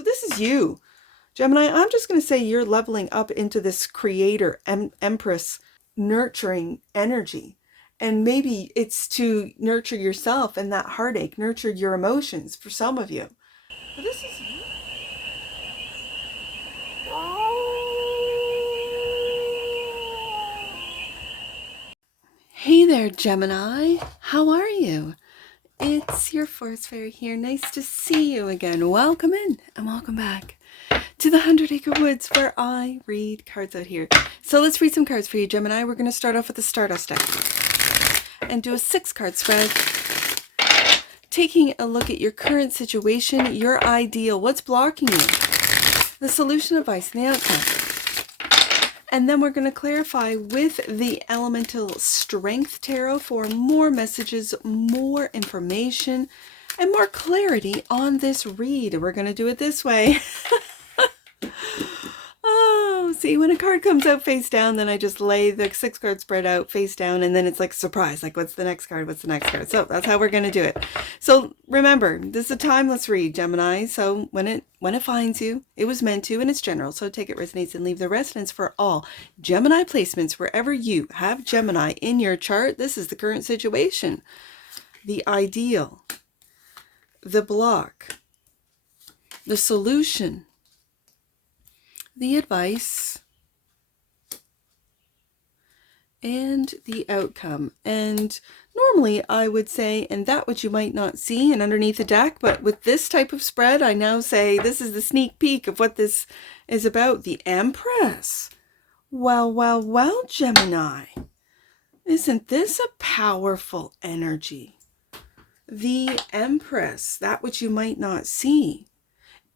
So this is you, Gemini. I'm just going to say you're leveling up into this creator, empress, nurturing energy. And maybe it's to nurture yourself and that heartache, nurture your emotions for some of you. But this is you. Hey there, Gemini. How are you? It's your Forest Fairy here. Nice to see you again. Welcome in and welcome back to the 100 Acre Woods where I read cards out here. So let's read some cards for you, Gemini. We're going to start off with the Stardust deck and do a 6-card spread. Taking a look at your current situation, your ideal, what's blocking you, the solution, advice, and the outcome. And then we're going to clarify with the Elemental Strength Tarot for more messages, more information, and more clarity on this read. We're going to do it this way. Oh, see, when a card comes out face down, then I just lay the 6-card spread out face down, and then it's like a surprise, like what's the next card, what's the next card? So that's how we're going to do it. So remember, this is a timeless read, Gemini, so when it finds you, it was meant to, and it's general, so take it resonates and leave the rest, and it's for all Gemini placements. Wherever you have Gemini in your chart, this is the current situation, the ideal, the block, the solution, the advice, and the outcome. And normally I would say, and that which you might not see, and underneath the deck, but with this type of spread, I now say this is the sneak peek of what this is about. The Empress. Well, well, well, Gemini. Isn't this a powerful energy? The Empress, that which you might not see.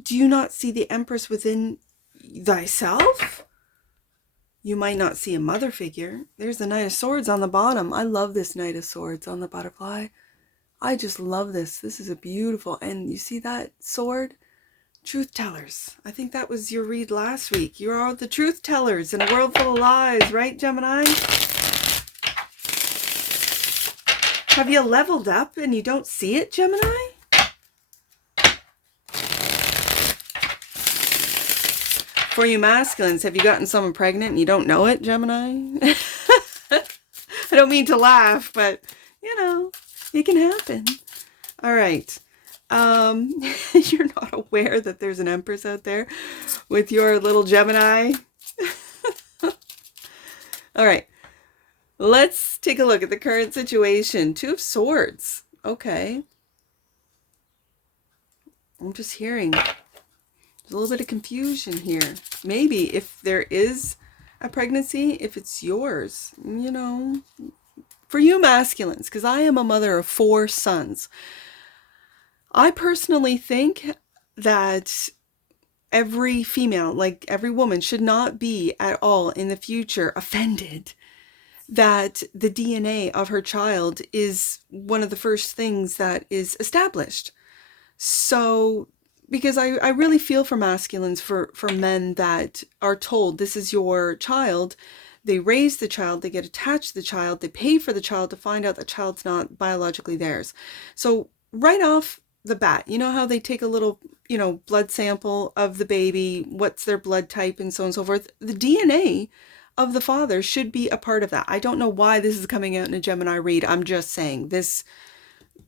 Do you not see the Empress within thyself? You might not see a mother figure. There's the Knight of Swords on the bottom. I love this Knight of Swords on the butterfly. I just love this. This is a beautiful, and you see that sword? Truth tellers. I think that was your read last week. You're all the truth tellers in a world full of lies, right, Gemini? Have you leveled up and you don't see it, Gemini? For you masculines, have you gotten someone pregnant and you don't know it, Gemini? I don't mean to laugh, but, you know, it can happen. All right. You're not aware that there's an Empress out there with your little Gemini? All right. Let's take a look at the current situation. 2 of Swords. Okay. I'm just hearing a little bit of confusion here. Maybe if there is a pregnancy, if it's yours, you know, for you masculines, because I am a mother of 4 sons. I personally think that every female, like every woman, should not be at all in the future offended that the DNA of her child is one of the first things that is established. So because I really feel for masculines, for men that are told this is your child. They raise the child, they get attached to the child, they pay for the child to find out the child's not biologically theirs. So right off the bat, you know how they take a little, you know, blood sample of the baby, what's their blood type and so on and so forth. The DNA of the father should be a part of that. I don't know why this is coming out in a Gemini read. I'm just saying this.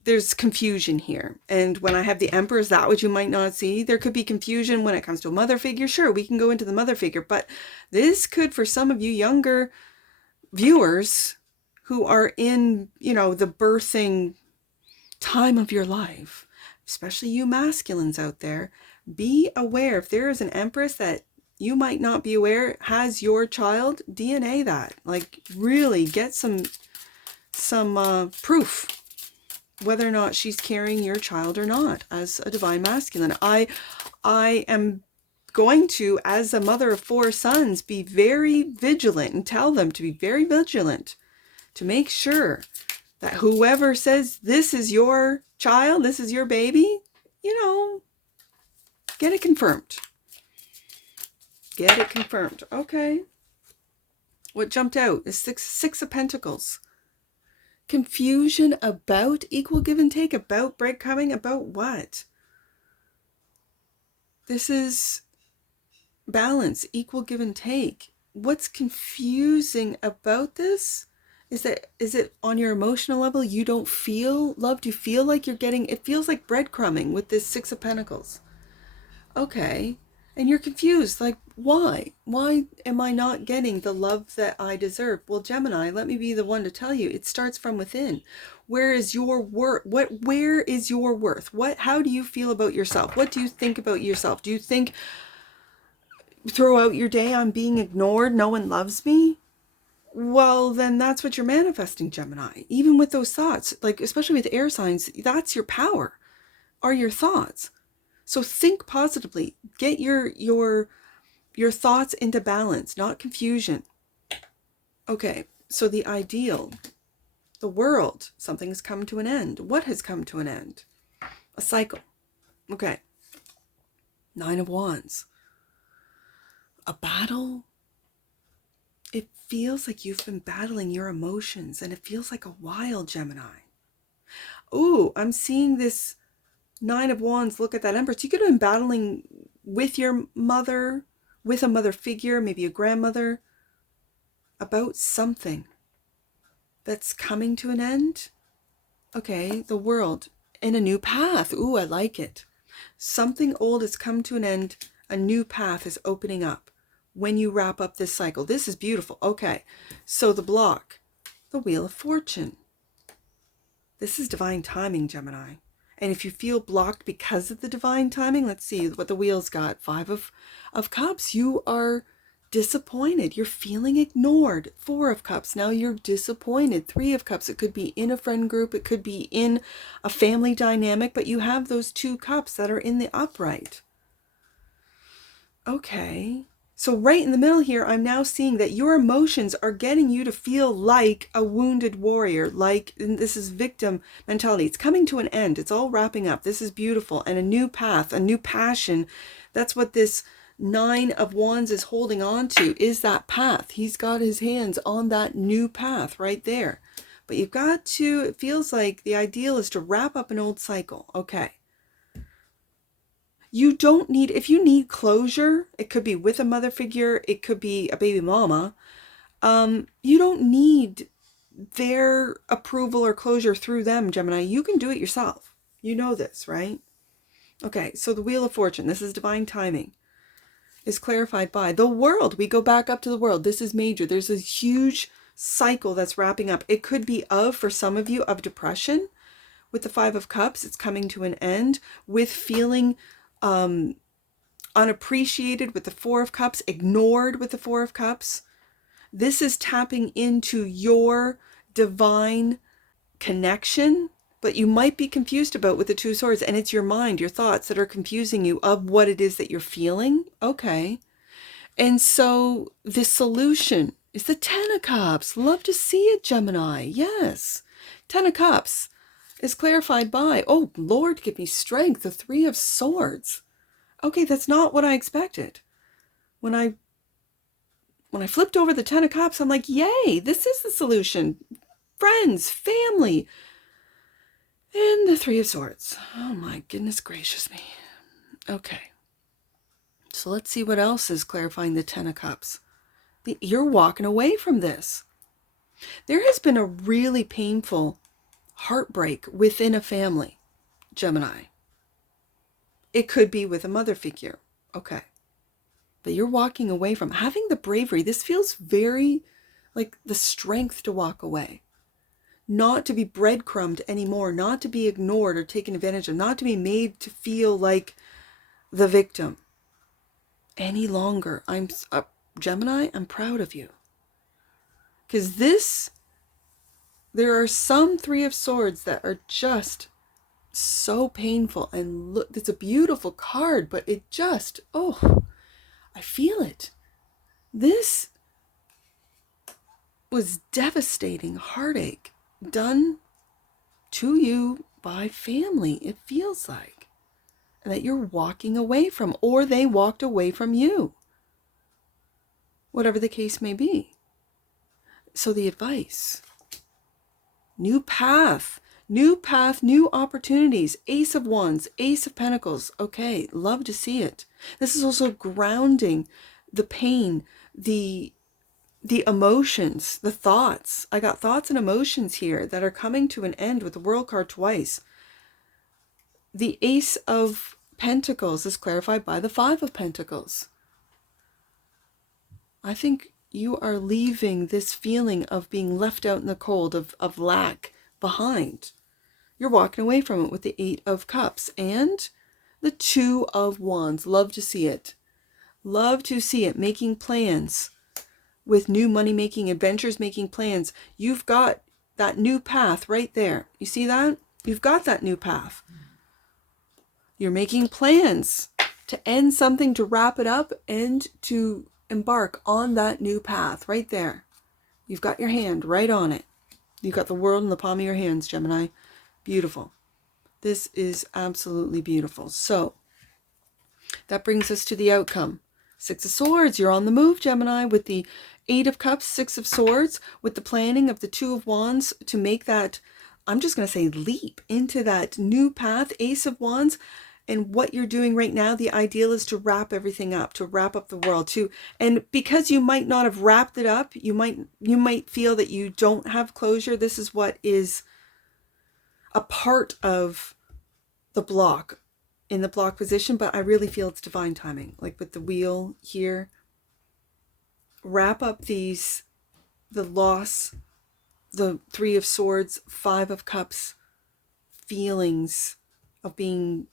There's confusion here. And when I have the Emperor, that which you might not see, there could be confusion when it comes to a mother figure. Sure, we can go into the mother figure, but this could, for some of you younger viewers who are in, you know, the birthing time of your life, especially you masculines out there, be aware if there is an Empress that you might not be aware has your child, DNA that. Like really get some proof whether or not she's carrying your child or not as a divine masculine. I am going to, as a mother of 4 sons, be very vigilant and tell them to be very vigilant to make sure that whoever says this is your child, this is your baby, you know, get it confirmed. Get it confirmed. Okay. What jumped out is six of Pentacles. Confusion about equal give and take, about breadcrumbing, about what? This is balance, equal give and take. What's confusing about this is it on your emotional level you don't feel loved? You feel like you're getting, it feels like breadcrumbing with this Six of Pentacles. Okay. And you're confused, like, why? Why am I not getting the love that I deserve? Well, Gemini, let me be the one to tell you, it starts from within. Where is your worth? Where is your worth? How do you feel about yourself? What do you think about yourself? Do you think throughout your day I'm being ignored, no one loves me? Well, then that's what you're manifesting, Gemini. Even with those thoughts, like especially with air signs, that's your power, are your thoughts. So think positively. Get your thoughts into balance, not confusion. Okay, so the ideal, the world, something has come to an end. What has come to an end? A cycle. Okay. 9 of Wands. A battle. It feels like you've been battling your emotions, and it feels like a while, Gemini. Ooh, I'm seeing this 9 of Wands. Look at that Empress. You could have been battling with your mother, with a mother figure, maybe a grandmother, about something that's coming to an end. Okay, the world in a new path. Ooh, I like it. Something old has come to an end. A new path is opening up when you wrap up this cycle. This is beautiful. Okay, so the block, the Wheel of Fortune. This is divine timing, Gemini. And if you feel blocked because of the divine timing, let's see what the wheel's got. 5 of Cups. You are disappointed. You're feeling ignored. 4 of Cups. Now you're disappointed. 3 of Cups. It could be in a friend group. It could be in a family dynamic. But you have those 2 cups that are in the upright. Okay. So right in the middle here, I'm now seeing that your emotions are getting you to feel like a wounded warrior, like, and this is victim mentality. It's coming to an end. It's all wrapping up. This is beautiful. And a new path, a new passion. That's what this 9 of Wands is holding on to, is that path. He's got his hands on that new path right there. But you've got to, it feels like the ideal is to wrap up an old cycle. Okay. You don't need, if you need closure, it could be with a mother figure, it could be a baby mama. You don't need their approval or closure through them, Gemini. You can do it yourself. You know this, right? Okay, so the Wheel of Fortune, this is divine timing, is clarified by the world. We go back up to the world. This is major. There's a huge cycle that's wrapping up. It could be for some of you, of depression. With the 5 of Cups, it's coming to an end. With feeling unappreciated with the 4 of Cups, ignored with the 4 of Cups. This is tapping into your divine connection, but you might be confused about with the 2 swords, and it's your mind, your thoughts that are confusing you of what it is that you're feeling. Okay. And so the solution is the 10 of Cups. Love to see it, Gemini. Yes. 10 of Cups is clarified by, oh, Lord, give me strength, the 3 of Swords. Okay, that's not what I expected. When I flipped over the 10 of Cups, I'm like, yay, this is the solution. Friends, family. And the 3 of Swords. Oh my goodness gracious me. Okay. So let's see what else is clarifying the 10 of Cups. You're walking away from this. There has been a really painful heartbreak within a family, Gemini. It could be with a mother figure. Okay. But you're walking away from having the bravery. This feels very like the strength to walk away. Not to be breadcrumbed anymore. Not to be ignored or taken advantage of. Not to be made to feel like the victim any longer. Gemini, I'm proud of you. Because there are some 3 of Swords that are just so painful. And look, it's a beautiful card, but it just, oh, I feel it. This was devastating heartache done to you by family, it feels like, that you're walking away from, or they walked away from you, whatever the case may be. So the advice, new path, New path, new opportunities. Ace of Wands, Ace of Pentacles. Okay, love to see it. This is also grounding the pain, the emotions, the thoughts. I got thoughts and emotions here that are coming to an end with the World card twice. The Ace of Pentacles is clarified by the Five of Pentacles. I think you are leaving this feeling of being left out in the cold, of lack behind. You're walking away from it with the Eight of Cups and the Two of Wands. Love to see it. Love to see it. Making plans with new money-making adventures, making plans. You've got that new path right there. You see that? You've got that new path. You're making plans to end something, to wrap it up, and to embark on that new path right there. You've got your hand right on it. You've got the world in the palm of your hands, Gemini. Beautiful. This is absolutely beautiful. So that brings us to the outcome. Six of Swords, you're on the move, Gemini, with the Eight of Cups, Six of Swords, with the planning of the Two of Wands to make that, I'm just going to say, leap into that new path, Ace of Wands. And what you're doing right now, the ideal is to wrap everything up, to wrap up the world, and because you might not have wrapped it up, you might feel that you don't have closure. This is what is a part of the block, in the block position, but I really feel it's divine timing. Like with the wheel here, wrap up the loss, the Three of Swords, Five of Cups, feelings of being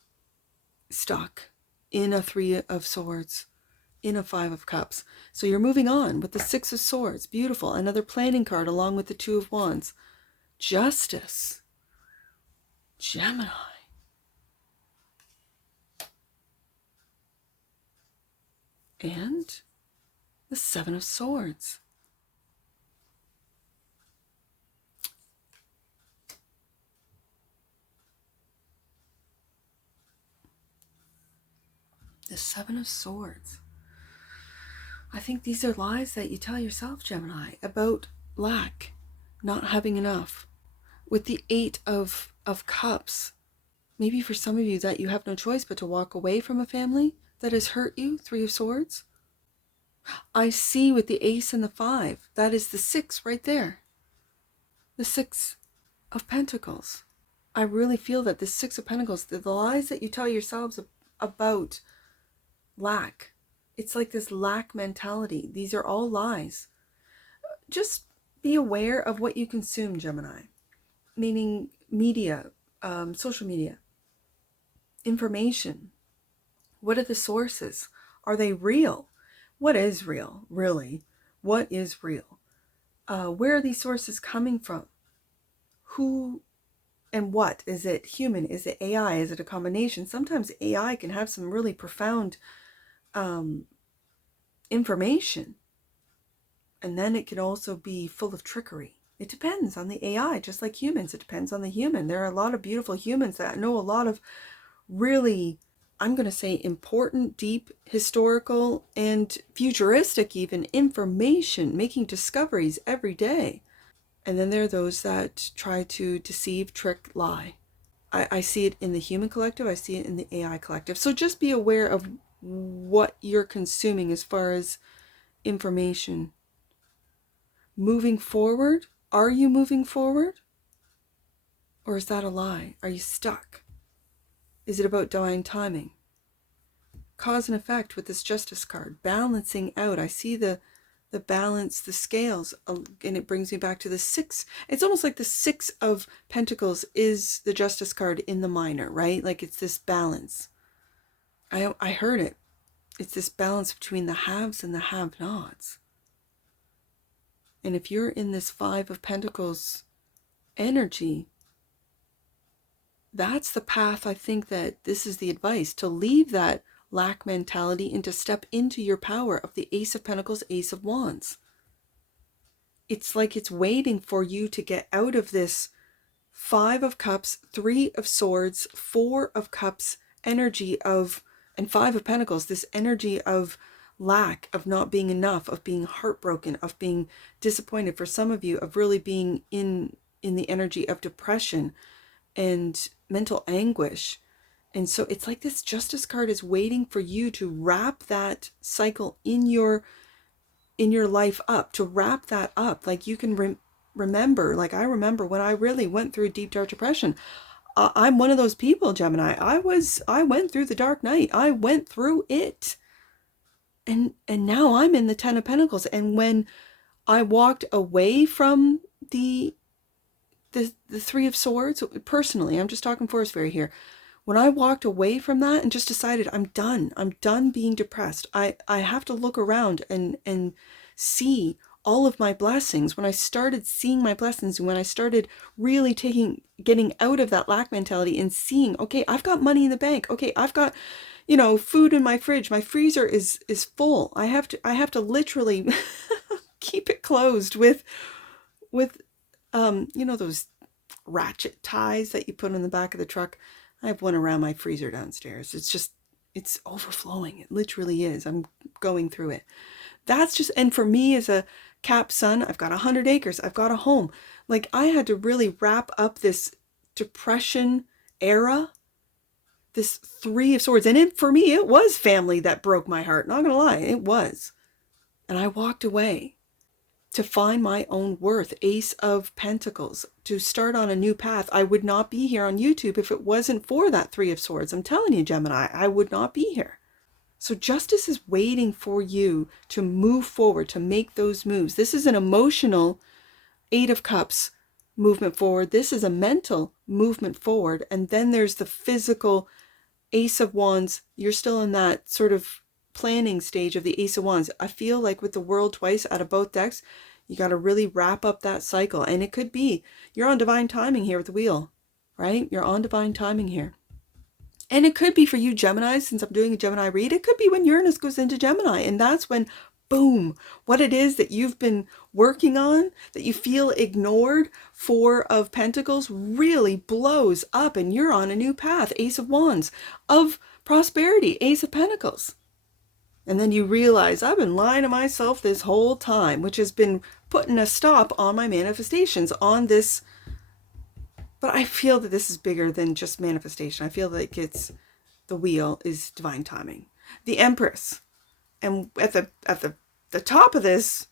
stuck in a Three of Swords, in a Five of Cups. So you're moving on with the Six of Swords. Beautiful. Another planning card along with the Two of Wands. Justice. Gemini. And the Seven of Swords. The Seven of Swords. I think these are lies that you tell yourself, Gemini, about lack, not having enough. With the Eight of Cups, maybe for some of you that you have no choice but to walk away from a family that has hurt you, Three of Swords. I see with the Ace and the Five, that is the Six right there. The Six of Pentacles. I really feel that the Six of Pentacles, the lies that you tell yourselves about lack, it's like this lack mentality. These are all lies. Just be aware of what you consume, Gemini. Meaning media, social media, information. What are the sources? Are they real? What is real, really? What is real? Where are these sources coming from? Who and what? Is it human? Is it AI? Is it a combination? Sometimes AI can have some really profound information. And then it can also be full of trickery. It depends on the AI, just like humans. It depends on the human. There are a lot of beautiful humans that know a lot of really, I'm going to say, important, deep, historical, and futuristic even information, making discoveries every day. And then there are those that try to deceive, trick, lie. I see it in the human collective. I see it in the AI collective. So just be aware of what you're consuming as far as information. Moving forward, are you moving forward? Or is that a lie? Are you stuck? Is it about divine timing? Cause and effect with this Justice card. Balancing out. I see the balance, the scales, and it brings me back to the Six. It's almost like the Six of Pentacles is the Justice card in the minor, right? Like it's this balance. I heard it. It's this balance between the haves and the have-nots. And if you're in this Five of Pentacles energy, that's the path. I think that this is the advice, to leave that lack mentality and to step into your power of the Ace of Pentacles, Ace of Wands. It's like it's waiting for you to get out of this Five of Cups, Three of Swords, Four of Cups energy of, and Five of Pentacles, this energy of lack, of not being enough, of being heartbroken, of being disappointed. For some of you, of really being in the energy of depression, and mental anguish. And so it's like this Justice card is waiting for you to wrap that cycle in your life up, to wrap that up. Like you can remember, like I remember when I really went through deep dark depression. I'm one of those people, Gemini. I went through the dark night. I went through it. And now I'm in the 10 of Pentacles. And when I walked away from the Three of Swords, personally, I'm just talking Forest Fairy here. When I walked away from that and just decided I'm done being depressed. I have to look around and see all of my blessings. When I started seeing my blessings, and when I started really getting out of that lack mentality and seeing, okay, I've got money in the bank. Okay, I've got, food in my fridge. My freezer is full. I have to literally keep it closed with those ratchet ties that you put on the back of the truck. I have one around my freezer downstairs. It's overflowing. It literally is. I'm going through it. That's just, and for me as a Cap Sun, I've got 100 acres. I've got a home. Like I had to really wrap up this depression era, this Three of Swords. And for me, it was family that broke my heart. Not gonna lie, it was. And I walked away to find my own worth. Ace of Pentacles, to start on a new path. I would not be here on YouTube if it wasn't for that Three of Swords. I'm telling you, Gemini, I would not be here. So justice is waiting for you to move forward, to make those moves. This is an emotional Eight of Cups movement forward. This is a mental movement forward. And then there's the physical Ace of Wands. You're still in that sort of planning stage of the Ace of Wands. I feel like with the World twice out of both decks, you got to really wrap up that cycle. And it could be you're on divine timing here with the wheel, right? You're on divine timing here. And it could be for you, Gemini, since I'm doing a Gemini read, it could be when Uranus goes into Gemini. And that's when, boom, what it is that you've been working on, that you feel ignored, Four of Pentacles, really blows up and you're on a new path. Ace of Wands, of prosperity, Ace of Pentacles. And then you realize I've been lying to myself this whole time, which has been putting a stop on my manifestations, on this. But I feel that this is bigger than just manifestation. I feel like the wheel is divine timing. The Empress. And at the top of this,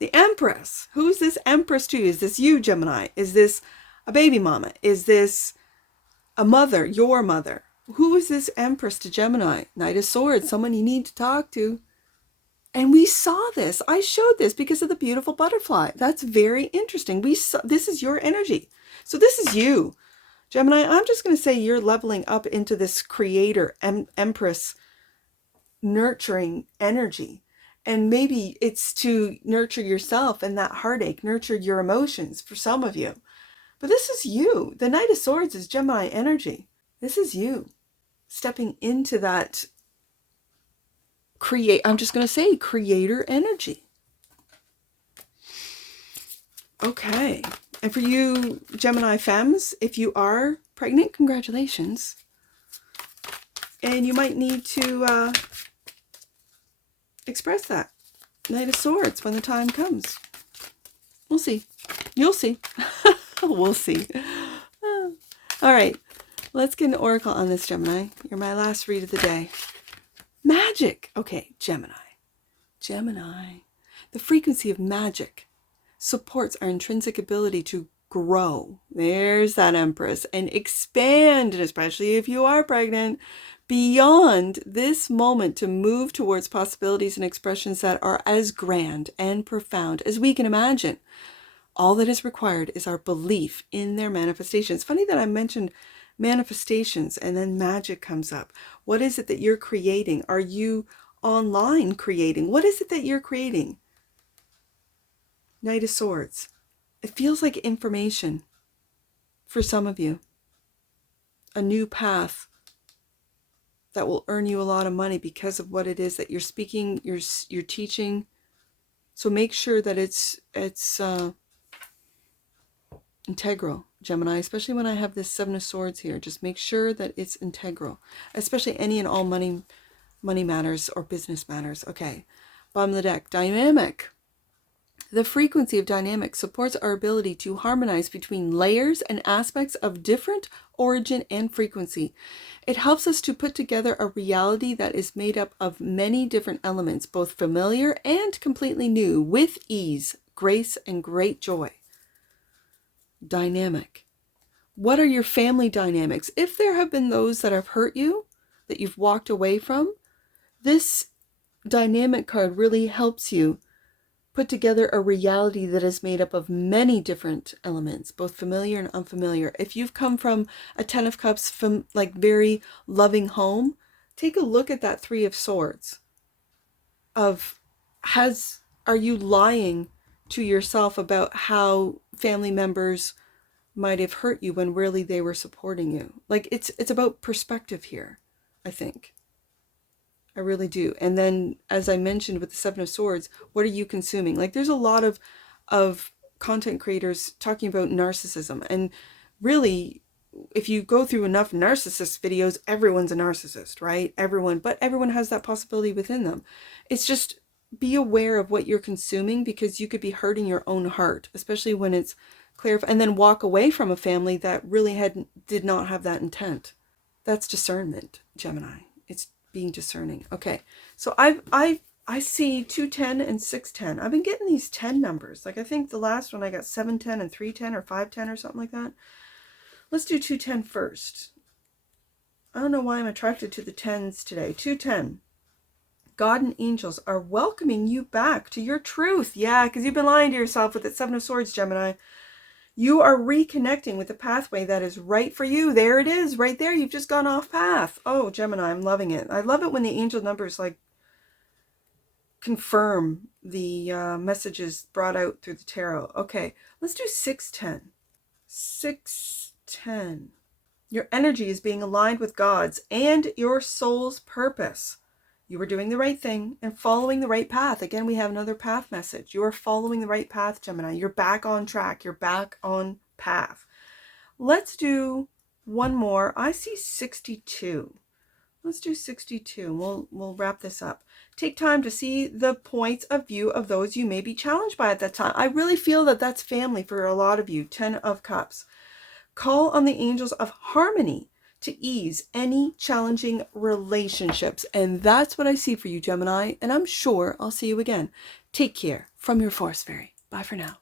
the Empress. Who's this Empress to? Is this you, Gemini? Is this a baby mama? Is this a mother, your mother? Who is this Empress to Gemini? Knight of Swords, someone you need to talk to. And we saw this. I showed this because of the beautiful butterfly. That's very interesting. This is your energy. So this is you, Gemini. I'm just going to say you're leveling up into this creator, Empress, nurturing energy. And maybe it's to nurture yourself and that heartache, nurture your emotions for some of you. But this is you. The Knight of Swords is Gemini energy. This is you stepping into that I'm just going to say creator energy. Okay. And for you Gemini femmes, if you are pregnant, congratulations. And you might need to express that. Knight of Swords when the time comes. We'll see. You'll see. We'll see. All right. Let's get an oracle on this, Gemini. You're my last read of the day. Magic. Okay, Gemini. The frequency of magic supports our intrinsic ability to grow. There's that Empress. And expand, especially if you are pregnant, beyond this moment to move towards possibilities and expressions that are as grand and profound as we can imagine. All that is required is our belief in their manifestation. It's funny that I mentioned manifestations and then magic comes up. What is it that you're creating? Are you online creating? What is it that you're creating? Knight of Swords. It feels like information for some of you. A new path that will earn you a lot of money because of what it is that you're speaking, you're teaching. So make sure that it's integral, Gemini, especially when I have this Seven of Swords here. Just make sure that it's integral, especially any and all money matters or business matters. Okay, bottom of the deck, dynamic. The frequency of dynamics supports our ability to harmonize between layers and aspects of different origin and frequency. It helps us to put together a reality that is made up of many different elements, both familiar and completely new, with ease, grace, and great joy. Dynamic. What are your family dynamics? If there have been those that have hurt you, that you've walked away from, this dynamic card really helps you put together a reality that is made up of many different elements, both familiar and unfamiliar. If you've come from a Ten of Cups, from like very loving home, take a look at that Three of Swords. Are you lying to yourself about how family members might have hurt you when really they were supporting you? Like it's about perspective here, I think. I really do. And then, as I mentioned with the Seven of Swords, what are you consuming? Like there's a lot of content creators talking about narcissism. And really, if you go through enough narcissist videos, everyone's a narcissist, right? But everyone has that possibility within them. It's just be aware of what you're consuming, because you could be hurting your own heart, especially when it's clear, and then walk away from a family that really did not have that intent. That's discernment, Gemini. It's being discerning. Okay, so I see 210 and 610. I've been getting these 10 numbers. Like I think the last one I got 710 and 310 or 510 or something like that. Let's do 210 first. I don't know why I'm attracted to the 10s today. 210. God and angels are welcoming you back to your truth. Yeah, because you've been lying to yourself with that Seven of Swords, Gemini. You are reconnecting with the pathway that is right for you. There it is, right there. You've just gone off path. Oh, Gemini, I'm loving it. I love it when the angel numbers like confirm the messages brought out through the tarot. Okay, let's do 610. 610. Your energy is being aligned with God's and your soul's purpose. You are doing the right thing and following the right path. Again, we have another path message. You are following the right path, Gemini. You're back on track. You're back on path. Let's do one more. I see 62. Let's do 62. We'll wrap this up. Take time to see the points of view of those you may be challenged by at that time. I really feel that that's family for a lot of you. 10 of Cups. Call on the angels of harmony to ease any challenging relationships. And that's what I see for you, Gemini. And I'm sure I'll see you again. Take care from your Forest Fairy. Bye for now.